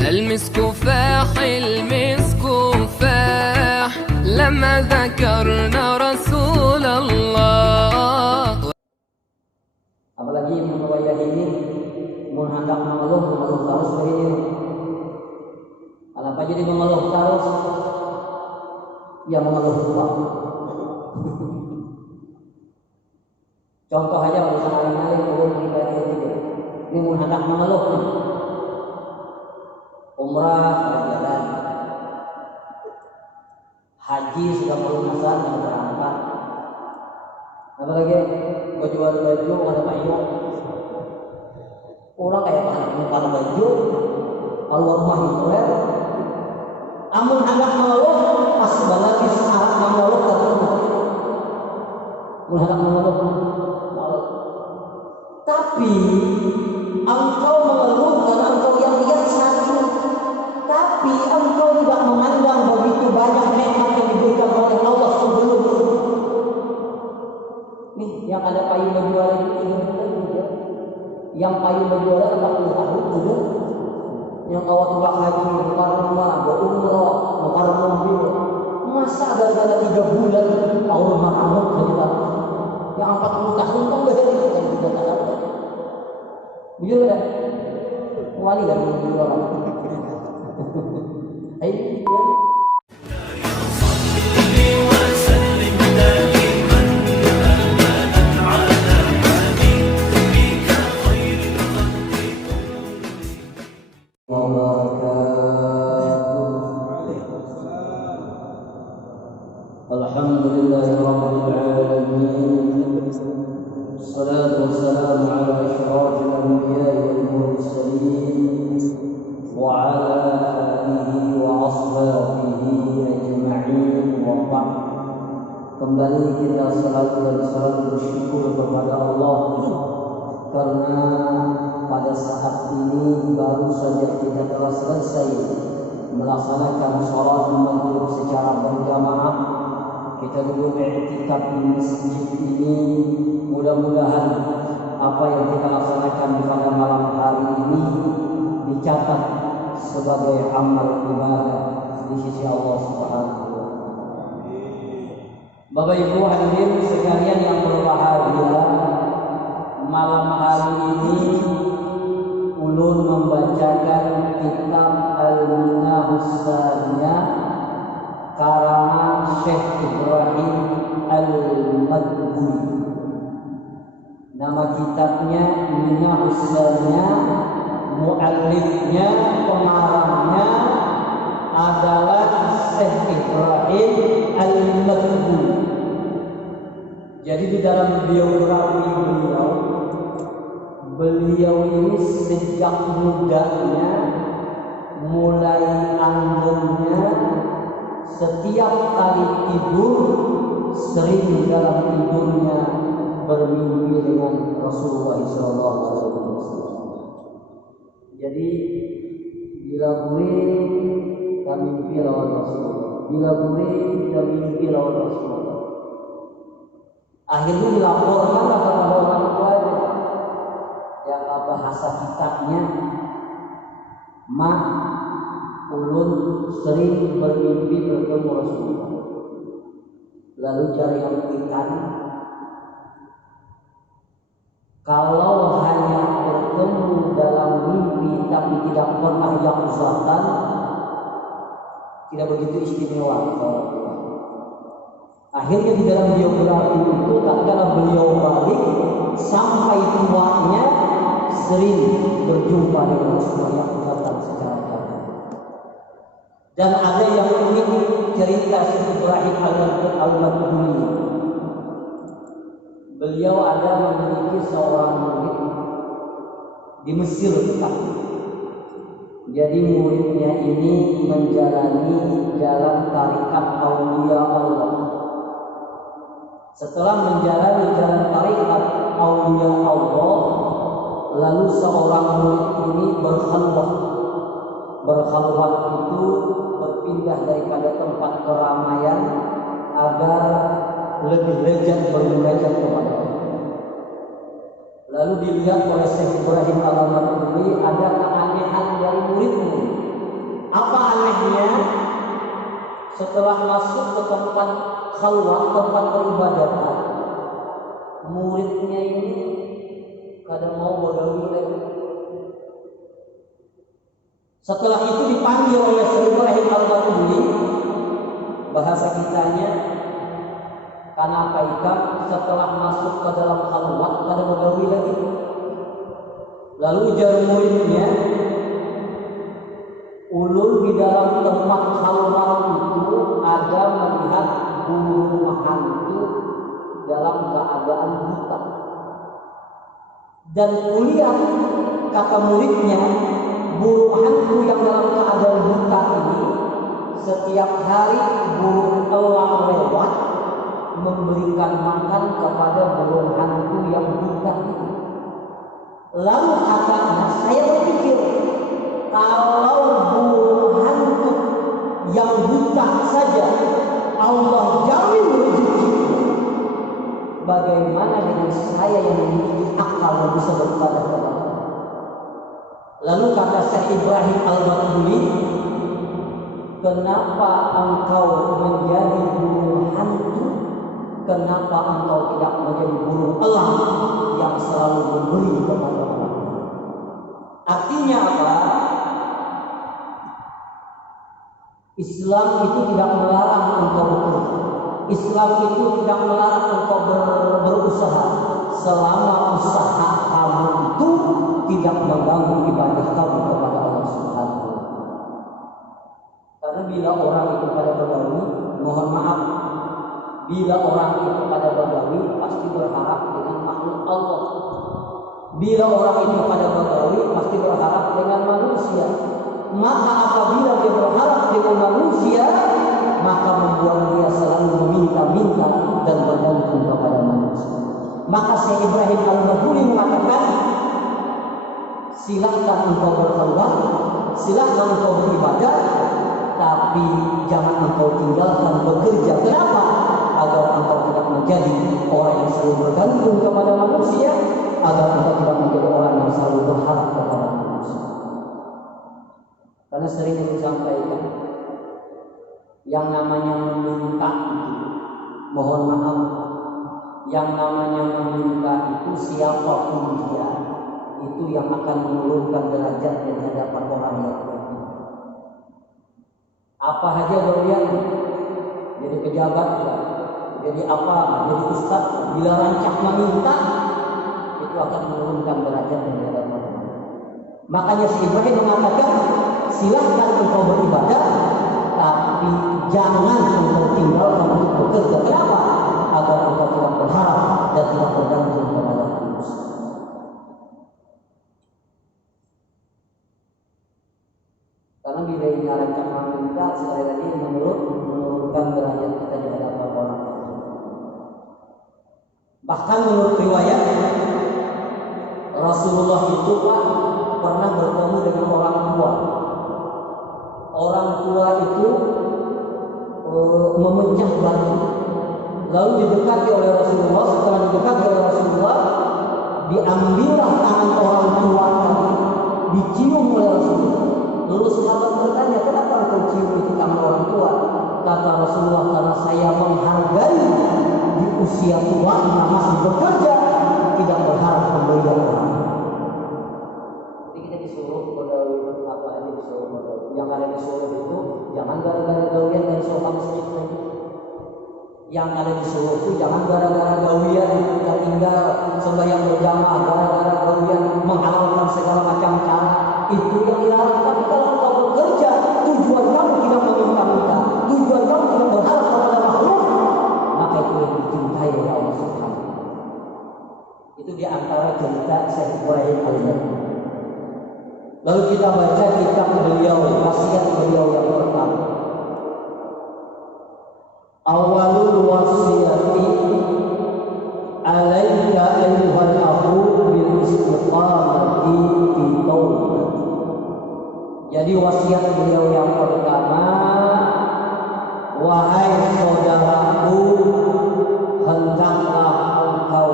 المسك فاح المسك فاح لما ذكرنا رسول الله. Apalagi menwayah ini mun hendak mengeluh terus begini. Kenapa jadi mengeluh terus? Ya mengeluh lupa. Contoh aja urusan alih-alih ulun kita ini. Ini mun hendak mengeluh nih. Umrah jalan. Haji sudah pelunasan dan berangkat. Apalagi jual baju ada payung. Orang kayak muka baju keluar rumah itu ya. Amun hendak mengeluh masih balagi syarat mengeluh tertentu. Mun hendak mengeluh. Tapi engkau mengeluh karena engkau yang lihat sakit. Tapi engkau tidak memandang begitu banyak nikmat yang diberikan oleh Allah sebelum nih yang ada payung berjualan itu yang payung berjualan 40 tahun sudah yang awal tulak haji nukar rumah berumrah nukar mobil masa gara-gara 3 bulan awal rumah kamu saja yang 40 tahun kan gak jadi yang tidak tahu bujur kan wali kan berjualan ayo Salatu wassalamu ala asyrafil anbiya'i wal mursalin wa ala alihi wa ashabihi ajma'in wa ba'd. Kembali kita salatu dan salam bersyukur kepada Allah karena pada saat ini baru saja kita telah selesai melaksanakan sholat maghrib secara berjamaah. Kita duduk i'tikaf di masjid ini. Mudah-mudahan apa yang kita laksanakan pada malam hari ini dicatat sebagai amal ibadah di sisi Allah Subhanahu wa taala. Bapak Ibu hadirin sekalian yang berbahagia, malam hari ini ulun membacakan kitab Al-Minahus Saniyah karangan Syekh Ibrahim Al-Madbuli. Nama kitabnya Minahus Saniyah, muallifnya, pengarangnya adalah Syekh Ibrahim Al-Madbuli. Jadi di dalam biografi beliau ini sejak mudanya mulai anggungnya setiap kali tidur sering dalam tidurnya bermimpi dengan Rasulullah SAW. Jadi bila boleh kita mimpi lawan Rasulullah, bila boleh kita mimpi lawan Rasulullah. Akhirnya dilaporkan kepada orang tuanya yang bahasa kitabnya, "Ma, ulun sering bermimpi bertemu Rasulullah." Lalu cari yang ikan. Kalau hanya bertemu dalam mimpi tapi tidak pernah yakuzatan, tidak begitu istimewa. Akhirnya di dalam biografi itu tatkala beliau balik sampai tuanya sering berjumpa dengan Rasulullah yakuzatan secara jauh. Dan ada yang unik cerita Syekh Ibrahim Al-Madbuli. Beliau ada memiliki seorang murid di Mesir tepatnya. Jadi muridnya ini menjalani jalan tarikat aulia Allah. Setelah menjalani jalan tarikat aulia Allah, lalu seorang murid ini berkhalwat. Berkhalwat itu berpindah daripada tempat keramaian agar lebih lezat bermunajat kepada Allah. Lalu dilihat oleh Syekh Ibrahim Al-Madbuli ada keanehan dari muridnya. setelah masuk ke tempat khalwat, tempat peribadatan, muridnya ini kadang mau bagawi lagi. Setelah itu dipanggil oleh Syekh Ibrahim Al-Batuli, bahasa kitanya karena paika, setelah masuk ke dalam khalwat kada bagawi lagi. Lalu ujar muridnya, ulun di dalam tempat khalwat itu ada melihat burung hantu dalam keadaan buta. Dan kulihat, kata muridnya, burung hantu yang dalam keadaan buta ini setiap hari burung elang lewat memberikan makan kepada burung hantu yang buta ini. Lalu katanya, saya berpikir, kalau burung hantu yang buta saja Allah jamin rezeki, bagaimana dengan saya yang memiliki akal dan bisa beribadah kepada Allah? Lalu kata Syekh Ibrahim Al-Batuli, kenapa engkau menjadi burung hantu? Kenapa engkau tidak menjadi burung elang yang selalu memberi kepada orang? Artinya apa? Islam itu tidak melarang engkau bekerja. Islam itu tidak melarang engkau berusaha selama usaha kamu itu tidak mengganggu ibadah kamu kepada Allah Subhanahu wa Ta'ala. Karena bila orang itu pada begawi, mohon maaf, bila orang itu pada begawi pasti berharap dengan makhluk Allah. Bila orang itu pada begawi pasti berharap dengan manusia. Maka apabila dia berharap dengan manusia, maka membuat dia selalu meminta-minta dan bergantung kepada manusia. Maka Syekh Ibrahim Al-Batuli mengatakan, silahkan engkau berkhulwat, silahkan engkau beribadah, tapi jangan engkau tinggalkan bekerja. Kenapa? Agar engkau tidak menjadi orang yang selalu bergantung kepada manusia, agar engkau tidak menjadi orang yang selalu berharap kepada manusia. Karena sering saya sampaikan, yang namanya meminta itu, mohon maaf, yang namanya meminta itu siapapun dia, itu yang akan menurunkan derajat di hadapan orang yang lain. Apa saja doyan, jadi pejabat, jadi apa, jadi ustaz, bila rancak meminta, itu akan menurunkan derajat di hadapan orang. Makanya Syekh Ibrahim mengatakan, silahkan engkau beribadah, tapi jangan engkau tinggalkan untuk bekerja. Kenapa? Agar engkau tidak berharap dan tidak bergantung kepada manusia. Karena bila ini rancang meminta, sekali lagi menurunkan derajat kita di hadapan orang lain. Bahkan menurut riwayat, Rasulullah itu pernah bertemu dengan orang tua. Orang tua itu memecah batu, lalu didekati oleh Rasulullah. Setelah didekati oleh Rasulullah, diambillah tangan orang tua tadi, dicium oleh Rasulullah. Lalu sahabat bertanya, kenapa engkau cium itu tangan orang tua? Kata Rasulullah, karena saya menghargai di usia tua masih bekerja, tidak berharap pemberian orang. Jadi kita disuruh pada apa aja disuruh pada yang ada disuruh itu jangan gara-gara gawian dari soal masjid lagi. Yang ada disuruh itu jangan gara-gara gawian kita tinggal sembahyang berjamaah, gara-gara gawian menghalalkan segala macam cara, itu yang dilarang. Tapi kalau engkau bekerja, tujuan kamu tidak meminta-minta, tujuan kamu tidak berharap kepada makhluk, maka itu yang dicintai oleh Allah Subhanahu wa Ta'ala. Itu diantara cerita Syekh Ibrahim Al-Batuli. Lalu kita baca kitab beliau, wasiat beliau yang pertama. Awalul wasiyati alaika ayyuhal akhu bil istiqamati fi taubat. Jadi wasiat beliau yang pertama, wahai saudaraku, hendaklah engkau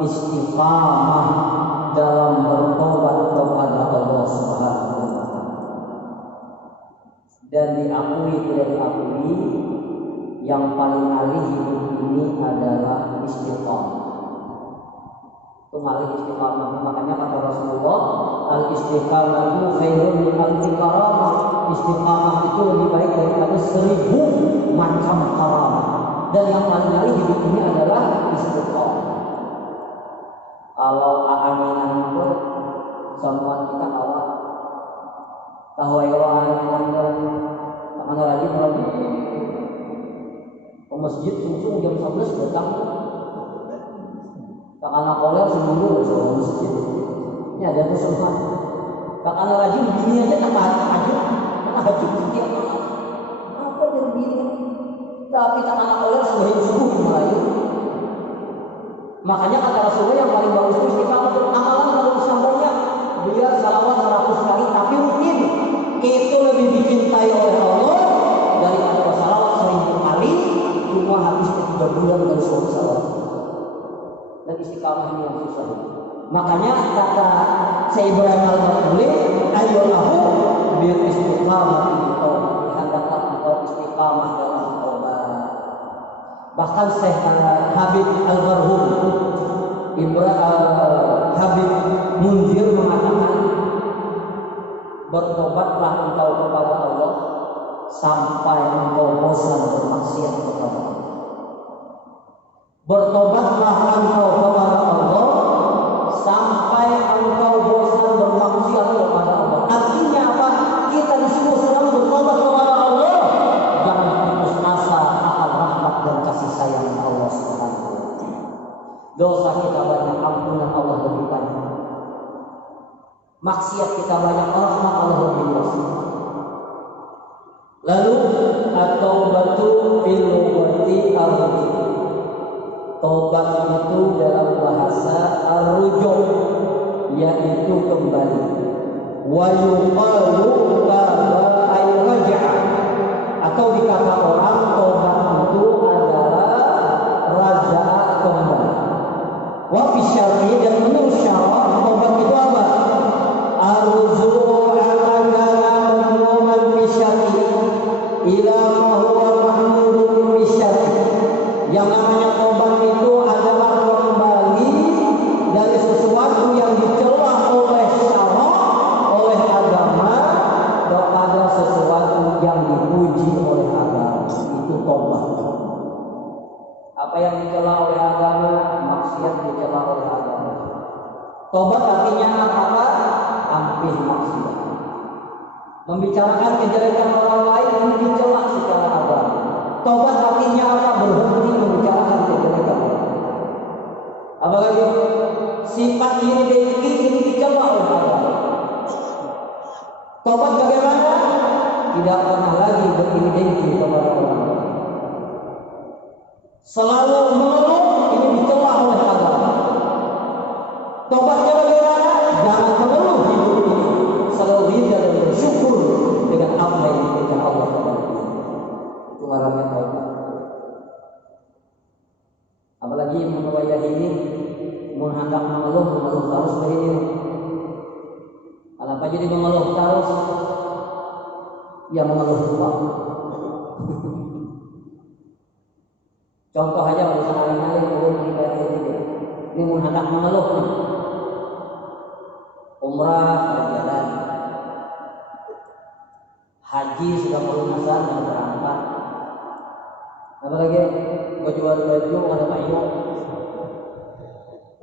istiqamah dalam bertobat kepada Allah Subhanahu wa Ta'ala. dan diakui tidak diakui, yang paling alih hidup ini adalah istiqamah. Itu malih istiqamah. Makanya kata Rasulullah, al-istiqamah khairun min alfi karamah. Istiqamah itu lebih baik daripada 1000 macam karamah. Dan yang paling alih hidup ini adalah istiqamah. Kalau aanginan itu semua kita awak tahu ayawan dan mana lagi ke masjid sungsung jam 11 datang kakana koler seminggu ke masjid ini ada kesulitan kakana lagi begini aja tak hajut karena hajut setiap malam apa yang begini tapi kakana koler sebagai subuh Melayu. Makanya kata Rasulullah yang paling bagus itu istiqamah. Amalan kalau bisa banyak biar salawat 100 kali tapi rutin, itu lebih dicintai oleh Allah daripada salawat 1000 kali cuma habis 3 bulan dari suatu salawat. Dan istiqamah ini yang susah. Makanya kata Syekh Ibrahim Al-Batuli, ayolahu bil istiqamah itu hendaklah engkau istiqamah dalam taubat. Bahkan Syekh Habib Al-Marhum Habib Munzir mengatakan, bertobatlah engkau kepada Allah sampai engkau bosan bermaksiat kepada Allah. Bertobatlah engkau kepada Allah sampai engkau bosan bermaksiat kepada Allah. Artinya apa? Kita disuruh selalu bertobat kepada Allah. Jangan putus asa akan rahmat dan kasih sayang Allah Subhanahu wa taala. Dosa kita banyak, ampunan Allah lebih banyak. Maksiat kita banyak, rahmat Allah lebih luas. Lalu at-taubatu fil lughati ar-rujuk. Tobat itu dalam bahasa ar-rujuk, yaitu kembali. Wa yuqalu taba ay raja'a. Atau dikata orang tobat itu adalah raja'a, kembali. Wa fi syar'i, dan menurut syara tobat itu apa? Ar-ruju'u ala madmuman fi syar'i ila ma huwa mahmudun fi syar'i. Yang namanya tobat itu adalah kembali dari sesuatu yang dicela oleh syara, oleh agama, kepada sesuatu yang dipuji oleh agama. Itu tobat. Apa yang dicela oleh agama, maksiat dicela oleh agama. Tobat artinya apa? Ampih maksiat. Membicarakan kejelekan orang lain dicela secara agama. Tobat artinya apa? Berhenti membicarakan kejelekan. Apalagi sifat ini dengki ini dicela oleh agama. Tobat bagaimana? Tidak pernah lagi beriri dengki kepada orang lain. Selalu mengeluh, ini dicela oleh agama. Tobatnya bagaimana? Jangan mengeluh hidup ini. Selalu ridha dan bersyukur dengan apa yang diberikan Allah kepada kita. Itu malamnya tobat. Apalagi menwayah ini, hendak mengeluh terus begini. Kenapa jadi mengeluh terus? Ya mengeluh tua. Contoh aja urusan alih-alih turun kita ini. Ini hendak mengeluh. Umrah berjalan, haji sudah pelunasan dan berangkat. Apalagi jual baju ada payung.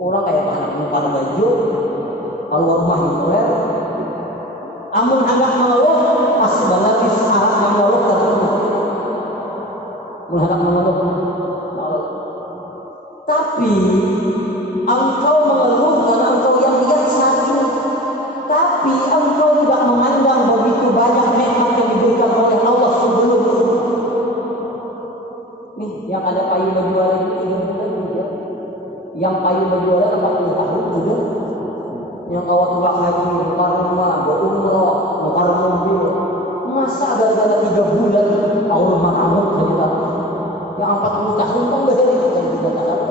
Orang kayak bukan baju, keluar rumah itu ya. Amun hendak mengeluh, pas banget di saat mengeluh terus. Hendak mengeluh. Tapi engkau mengeluh karena engkau yang lihat saat ini. Tapi engkau tidak memandang begitu banyak nikmat yang diberikan oleh Allah sebelum itu. Nih, yang ada payung berjualan itu 3 bulan juga. Yang payung berjualan 40 tahun juga. Yang awal tulak haji, nukar rumah, berumrah, nukar mobil. Masa gara-gara 3 bulan Allah maramut cerita. Yang 40 tahun kan gak jadi kan 3 tahun.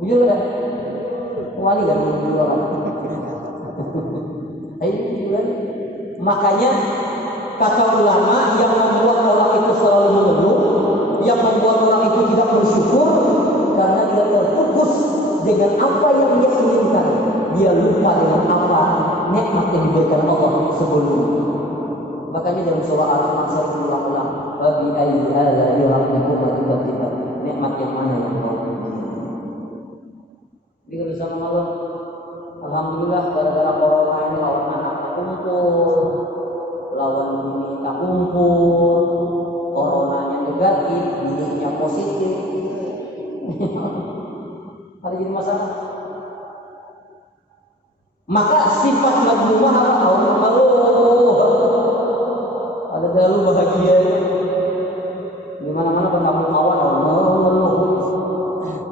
Bujur kan? Wali kan berjualan. Makanya Kata ulama, yang membuat orang itu selalu mengeluh, yang membuat orang itu tidak bersyukur karena dia terfokus dengan apa yang dia inginkan. Dia lupa dengan apa nikmat yang diberikan Allah sebelumnya. Makanya dalam surah Al-An'am sering diulang-ulang, "Fabi ayyi ala'i rabbikuma tukadziban?" Nikmat yang mana yang kau inginkan? Dia bersama Allah. Alhamdulillah gara-gara corona ini lawan anak kumpul, lawan bini tak kumpul, coronanya negatif, bininya positif. Ada jadi masalah. Maka sifat madhumah Allah ada dalu bahagia. Di mana-mana berkampung awan Allah.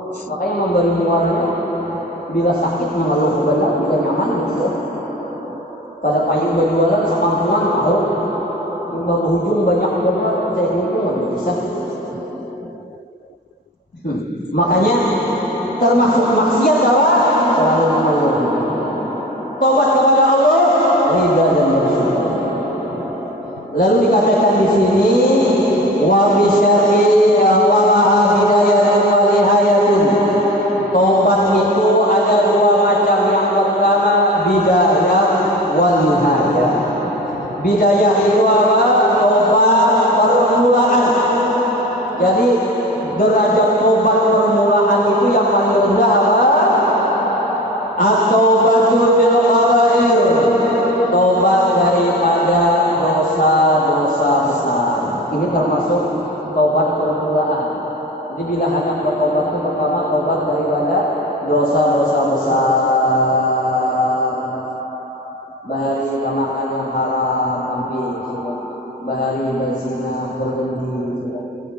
Makanya memberi muarnya bila sakit mengeluh benar, bila nyaman gitu. Kada payung berjualan semampuan tahu. Hingga berhujung banyak benar, saya kumpul nggak bisa. Makanya termasuk maksiat adalah selalu mengeluh. Tobat kepada Allah, ridha dan bersyukur. Lalu dikatakan di sini wa bisyari wa ma'a bidayatun wa nihayatun. Tobat itu ada dua macam. Yang pertama bidayah wa nihayah. Bidayah itu apa? Tobat permulaan. Jadi derajat tobat permulaan itu yang paling rendah apa? At-taubatul bil qabair. Tobat daripada dosa-dosa besar. Ini termasuk tobat permulaan. Jadi bila hanya bertobat itu pertama tobat daripada dosa-dosa besar. Bahari makan yang haram ambil, bahari berzina berhenti,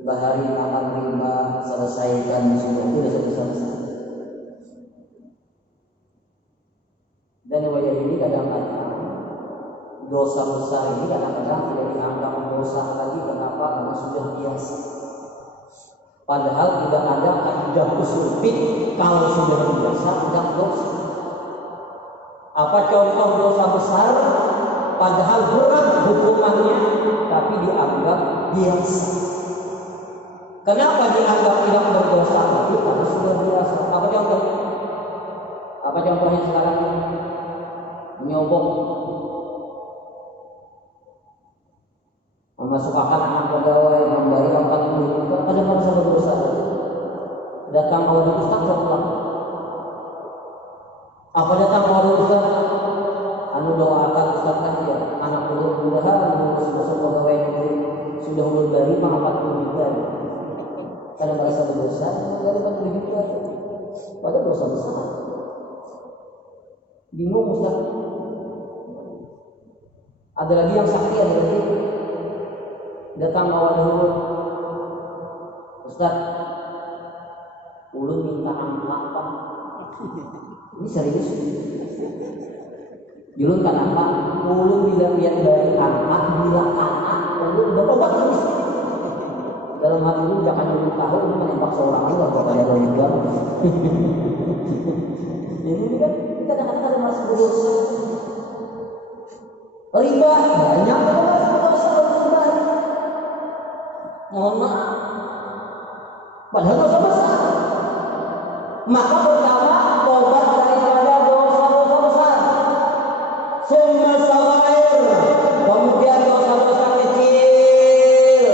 bahari makan riba selesaikan, sudah itu dosa besar. Dan wajah ini kadang-kadang dosa besar ini kadang-kadang tidak dianggap dosa lagi. Kenapa? Karena sudah biasa. Padahal tidak ada kaidah usul fiqh kalau sudah biasa tidak dosa. Apa contoh dosa besar? Padahal berat hukumannya, tapi dianggap biasa. Kenapa dianggap tidak berdosa lagi? Karena sudah biasa. Apa contohnya? Apa contohnya sekarang? Menyogok, memasukkan anak pegawai, membayar 40 juta, kadang-kadang bisa berdosa. Datang kepada ustaz pulang. Apa datang kepada ustaz? Anu doakan ustaz ya, anak mudah-mudahan mengurus pegawai negeri sudah menerima 40 juta. Kadang merasa berdosa, dari 40 juta, pada dosa besar. Bingung ustaz. Ada lagi yang sakit, ada lagi datang bawa dulu, ustaz, ulun minta angka apa? Ini serius. Ulun kan angka, ulun bila lihat dari angka, bila anak, ulun udah tobat terus. Dalam hati ulun jangan ulun tahu ulun menembak seorang juga kepada orang juga. Ini kan kadang-kadang ada masih berdosa. Riba banyak dosa riba. Mohon maaf. Padahal dosa besar. Maka pertama tobat daripada dosa-dosa besar. Summa sawair. Kemudian dosa-dosa kecil.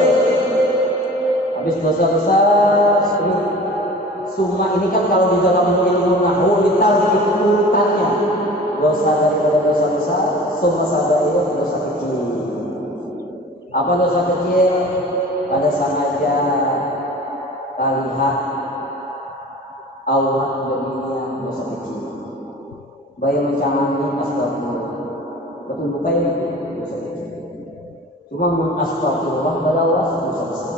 Habis dosa besar. Summa ini kan kalau di dalam ilmu nahwu ditarik itu urutannya. Dosa daripada dosa besar, summa sawair dosa kecil. Apa dosa kecil? Pada sengaja terlihat Allah demikian dosa kecil. Bayi mencamani astagfirullah. Betul bukan ini dosa kecil. Cuma mengastagfirullah balawas dosa besar.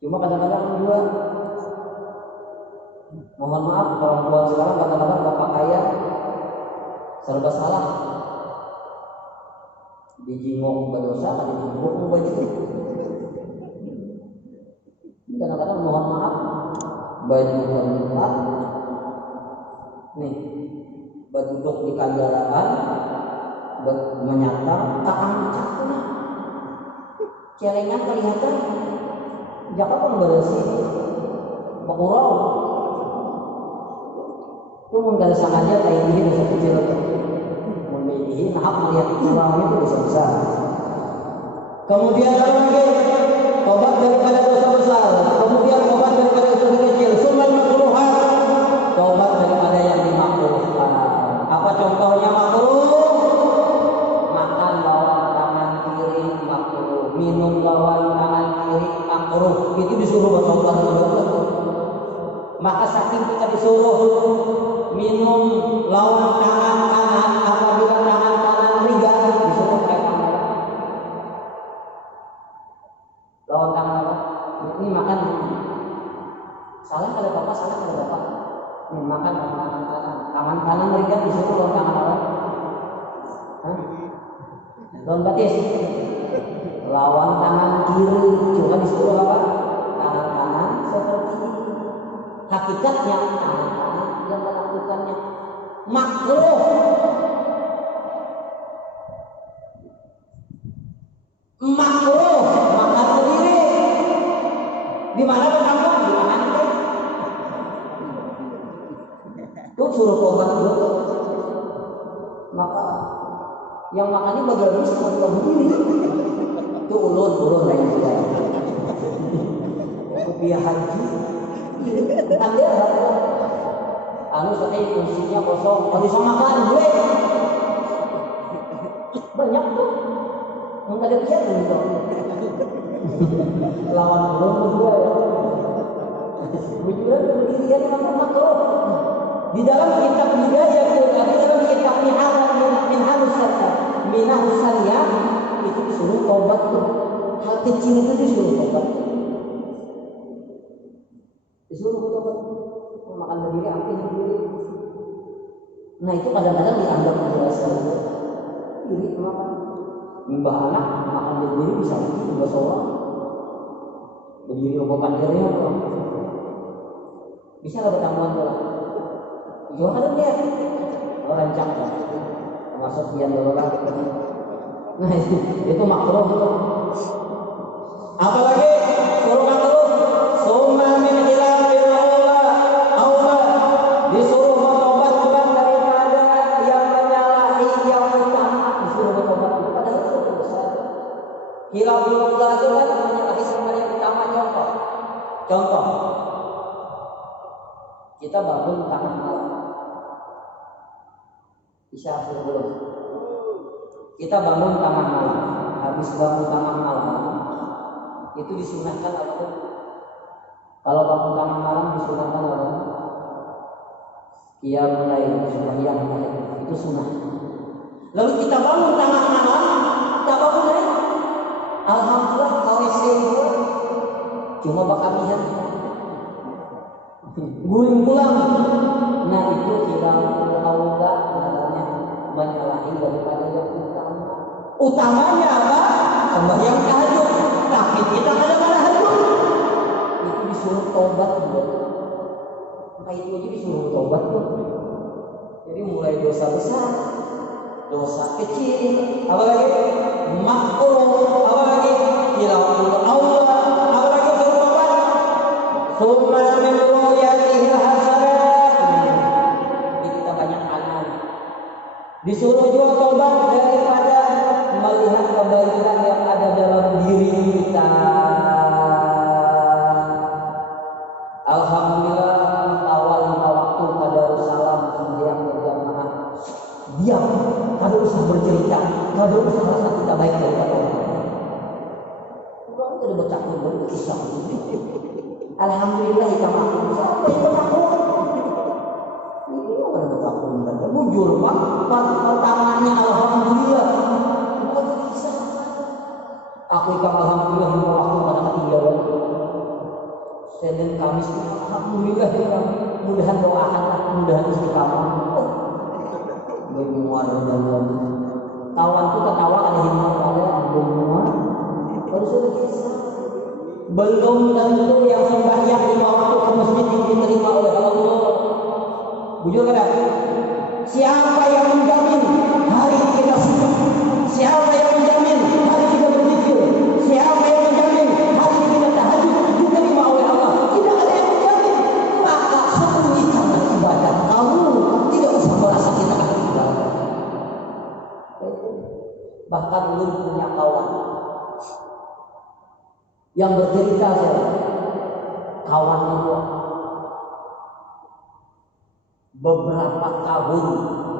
Cuma kadang-kadang juga mohon maaf orang tua sekarang kadang-kadang berpakaian serba salah. Dijingok berdosa, ada dijingok baju. Kadang-kadang mohon maaf baju berlipat, nih berduduk di kendaraan ternyata keangkat nah celengan kelihatan Jakarta bersih berkurau itu menggal sengaja kayak gini bisa kecil memilih nah melihat kurang itu bisa besar. Kemudian lagi tobat daripada dosa besar, kemudian tobat daripada dosa kecil, sunnah makruhat, tobat daripada yang dimakruhkan. Apa contohnya makruh? Makan lawan tangan kiri makruh, minum lawan tangan kiri makruh. Itu disuruh bertobat dulu. Maka saking kita disuruh minum lawan tangan kanan, apabila tangan kanan riga disuruh kayak mana? Lawan tangan apa? Ini makan. Salah kalau bapak, salah kalau bapak. Ini makan lawan tangan kanan. Tangan kanan riga disuruh lawan tangan apa? Hah? Lawan batis. Lawan tangan kiri, cuma disuruh apa? Tangan kanan seperti ini. Hakikatnya tangan kanan yang melakukannya makruh. Makruh makan sendiri. Di mana kamu? Di mana nanti? Itu suruh tobat dulu. Maka yang makannya bagaimana sama berdiri. Itu ulun lain juga. Rupiah haji. Tanda anu seperti kursinya kosong, kalau bisa makan boleh. Banyak tuh. Enggak ada kiat gitu. Lawan ulun berdua ya. Bujuran berdirian makan makruh. Di dalam kitab hidayah itu, di dalam kitab minahus syariah itu disuruh tobat tuh. Hal kecil itu disuruh tobat. Disuruh tobat. Makan berdiri, api berdiri. Nah itu kadang-kadang dianggap biasa. Diri makan. Mbah anak makan berdiri bisa lagi juga seorang. Berdiri obat panjangnya apa? Bisa lah bertanggungan bola. Jual ada lihat. Orang cakap. Termasuk yang bola. Nah itu makruh itu. Apalagi suruh makruh. Summa min khilafin Allah disuruh bertobat daripada yang menyalahi yang utama. Disuruh bertobat padahal itu dosa. Khilafin Allah itu kan menyalahi sama yang utama. Contoh kita bangun tengah malam. Isya belum. Kita bangun tengah malam. Habis bangun tengah malam itu disunahkan apa tuh? Kalau bangun tengah malam disunahkan apa? Ia mulai sembahyang itu sunnah. Lalu kita bangun tengah malam, tak bangun ya? Alhamdulillah KWC itu cuma bakamihan. Guling pulang. Nah itu khilaful aula namanya menyalahi daripada yang utama. Utamanya apa? Sembahyang tahajud. Tapi kita kadang-kadang tahajud. Itu disuruh tobat juga. Maka itu aja disuruh tobat tuh. Jadi mulai dosa besar, dosa kecil, apa lagi? Makruh, apa lagi? Khilaful aula, apa lagi suruh tobat? Summa min ru'yatihil hasanat. Jadi kita banyak amal. Disuruh juga tobat daripada melihat kebaikan yang ada dalam diri kita. Alhamdulillah awal 5 waktu tadarussalam sembahyang berjamaah. Diam, kada usah bercerita, kada usah rasa kita baik daripada orang lain. Orang kada bercakap berkisah. Alhamdulillah kita maklum. Siapa yang bertakwa? Ini orang bertakwa. Bujur pak, pertamanya alhamdulillah. Bukan berkisah. Aku ikan alhamdulillah 5 waktu pada ketinggalan. Senin Kamis alhamdulillah kita mudahan doakanlah, mudahan istiqamah. Bermuar dan kawan tuh ketawa ada hikmah ada bermuar. Baru sudah kisah. Belum tentu yang sembahyang 5 waktu ke masjid diterima oleh Allah. Bujur kada? Siapa yang menjamin hari kita sudah? Siapa Bahkan ulun punya kawan yang bercerita saya, kawan itu beberapa tahun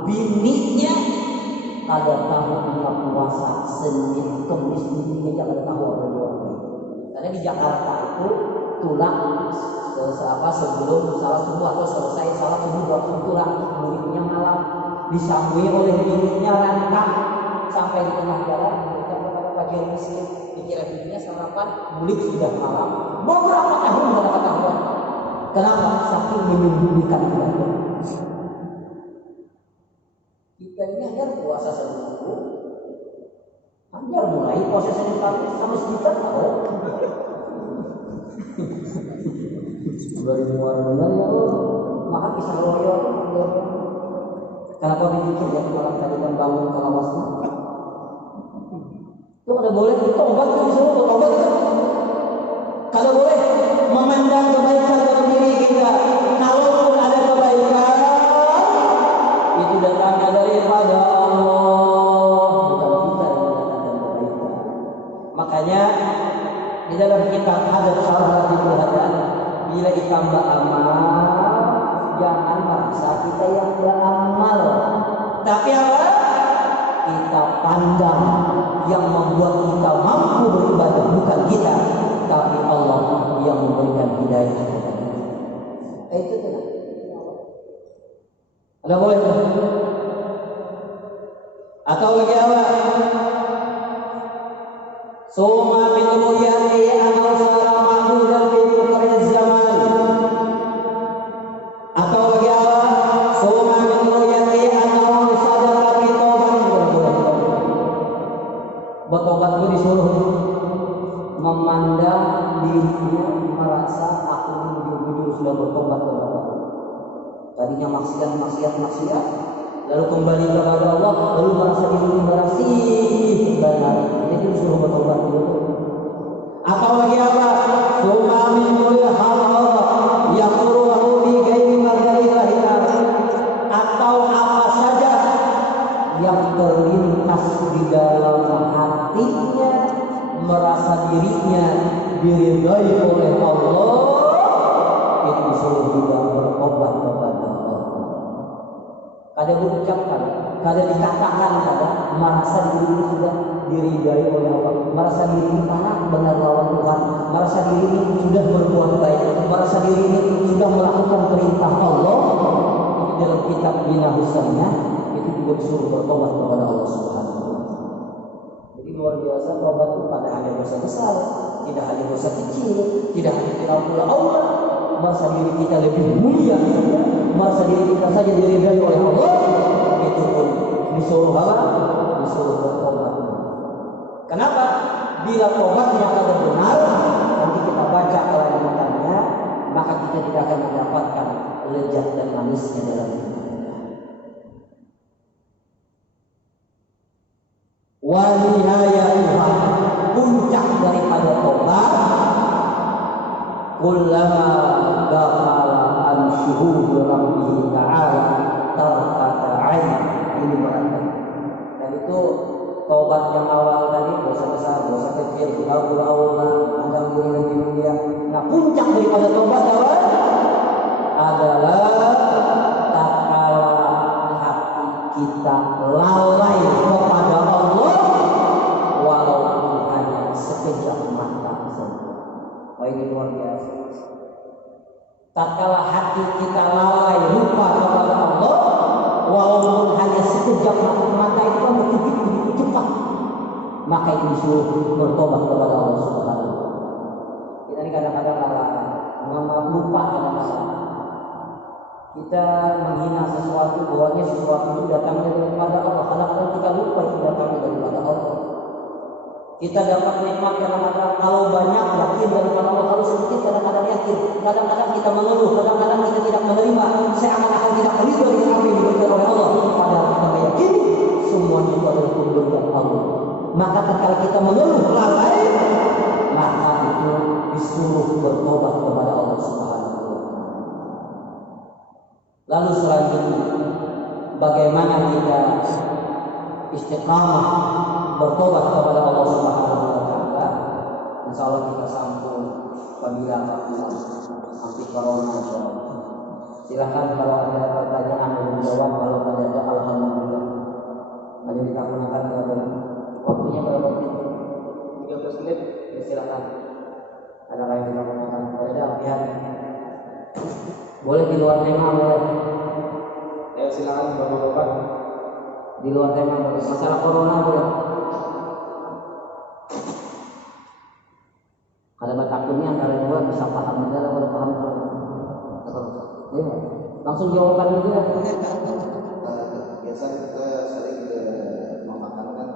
bininya ada tahunnya puasa Senin Kemis, bininya jangan tahu apa yang dia. Karena di Jakarta itu tulang sebelum salat subuh atau selesai salat subuh waktu tulang muridnya malam disambui oleh bininya rantang sampai di tengah jalan memberikan kepada bagian miskin, dikira bininya sarapan, murid sudah malam. Beberapa tahun beberapa tahun. Kenapa? Saking menyembunyikan kebahagiaan. Kita ini hanya puasa sebelum subuh, hanya mulai puasa Senin Kamis sama sekitar tahu. 2000 orang ya Allah, maka kisah loyo. Kenapa berpikir ya malam tadi kan bangun kalau wasna? Itu ada boleh kita obat kan disuruh obat kan? Kalau boleh memandang kebaikan dalam diri kita, kalaupun ada kebaikan itu datangnya daripada Allah, bukan kita yang mendatangkan kebaikan. Makanya di dalam kitab ada syarahul hadan, bila ditambah amal jangan merasa kita yang beramal, tapi apa? Kita pandang yang membuat kita mampu beribadah bukan kita, tapi Allah yang memberikan hidayah kepada kita. Itu tenang. Ada boleh? Atau lagi apa? Suma min ruyati anau salam mahmudan fi akhir zaman. Atau lagi apa? Suma min ruyati anau sadaqah fi tauban. Bertobat itu disuruh memandang dirinya, merasa aku bujur-bujur sudah bertobat kepada Allah. Tadinya maksiat, lalu kembali kepada Allah, lalu merasa diri bersih benar. Itu disuruh bertobat dulu. Atau lagi apa? Suma min hal yaquruhu bi ghairi marjalillahi. Atau apa saja yang terlintas di dalam hatinya, merasa dirinya diridai oleh Allah, itu disuruh juga bertobat kepada Allah. Kada berucapkan, kada dikatakan, kada merasa diri sudah diridai oleh Allah, merasa diri ini taat benar lawan Tuhan, merasa diri ini sudah berbuat baik, merasa diri ini sudah melakukan perintah Allah. Itu dalam kitab Minahus Sunnah itu juga disuruh bertobat kepada Allah Subhanahu wa taala. Jadi luar biasa tobat itu pada hanya dosa besar, tidak hanya dosa kecil, tidak hanya kita pula Allah, merasa diri kita lebih mulia saja, merasa diri kita saja diridai oleh Allah, itu pun disuruh apa? Disuruh bertobat. Kenapa? Bila tobatnya ada benar, nanti kita baca kelanjutannya, maka kita tidak akan mendapatkan lezat dan manisnya dalam hidup. Wa nihayatuha, puncak daripada tobat, kullama ghafala an syuhudi rabbih ta'ala tarfata 'ain. Ini berat. Dan itu tobat yang awal tadi, dosa besar, dosa kecil, kabur Allah, pandang diri lebih mulia. Nah, puncak daripada tobat adalah tatkala hati kita lalai kepada Allah, walaupun hanya sekejap mata saja. Wah, ini luar biasa. Tatkala hati kita lalai lupa kepada Allah, walaupun hanya sekejap mata itu kan begitu cepat, maka itu disuruh bertobat kepada Allah Subhanahu wa taala. Kita ini kadang-kadang lupa kadang-kadang. Kita menghina sesuatu, bahwanya sesuatu itu datangnya daripada Allah. Kadang-kadang kita lupa itu datangnya daripada Allah. Kita dapat nikmat kadang-kadang kalau banyak yakin daripada Allah, kalau sedikit kadang-kadang yakin. Kadang-kadang kita mengeluh, kadang-kadang kita tidak menerima. Saya akan tidak ridho dengan apa yang diberikan oleh Allah. Padahal kita meyakini semuanya itu adalah pemberian Allah. Maka ketika kita mengeluh lalai, maka itu disuruh bertobat kepada Allah Subhanahu wa taala. Lalu selanjutnya, bagaimana kita istiqamah bertobat kepada Allah Subhanahu wa taala, insya Allah kita sambung apabila anti corona insyaallah. Silakan kalau ada pertanyaan belum jawab, kalau ada alhamdulillah. Ada kita gunakan waktunya berapa menit? 13 menit. Ya, silakan. Ada yang kita gunakan. Ada pihak. Boleh di luar tema boleh. Ya silakan Bapak-bapak. Di luar tema boleh. Masalah corona boleh. Kalau takutnya antara dua bisa paham negara atau paham ya, langsung jawaban dulu ya. Biasa kita sering memakan kan,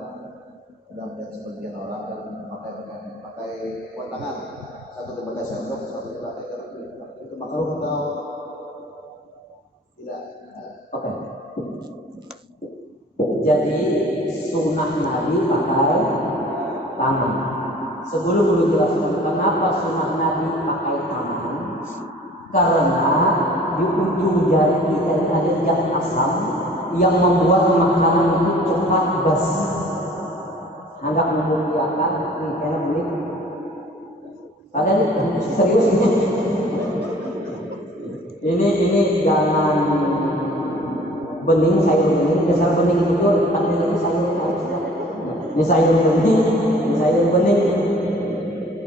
ada sebagian orang kan pakai kuat tangan, satu dipakai sendok, satu dipakai garpu. Itu makruh atau tidak? Oke. Jadi sunnah Nabi pakai tangan. Sebelum dulu jelaskan kenapa sunnah Nabi pakai tangan, karena di ujung jari kita ada zat asam yang membuat makanan itu cepat basi. Anggap membahayakan nih karena beli. Kalian serius ini? Ini jangan bening sayur bening, dasar bening itu artinya sayur ini sayur bening, ini sayur bening.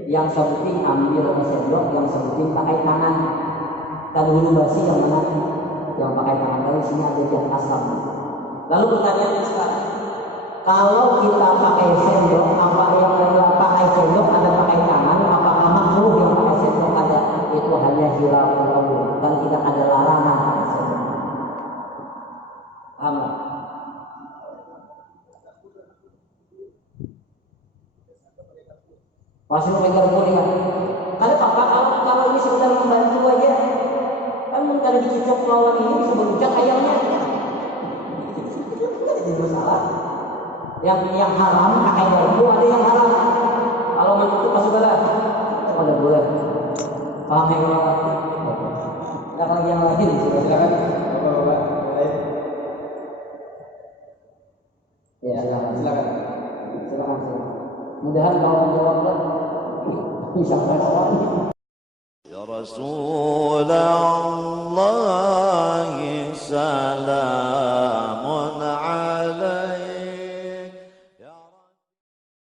Yang sebutin ambil sendok, yang sebutin pakai tangan. Dahulu basi yang mana? Yang pakai tangan, dari sini ada zat asam. Lalu pertanyaannya sekarang, kalau kita pakai sendok, apa yang pakai sendok ada pakai tangan? Apakah makruh yang pakai sendok ada? Itu hanya hilaful dan tidak ada larangan pakai sendok. Paham? Masih memegang kuliah. Kalau ini sekedar membantu aja, kan kalau dicocok lawan ini bisa berucap ayamnya. Jadi masalah. Yang haram pakai garpu, ada yang halal. Kalau menutup saudara, ada boleh. Paham ya kalau ada lagi yang lain, silakan. Bapak-bapak, lain. Ya, silakan. Mudahan kalau menjawabnya bisa respon. Ya Rasulullah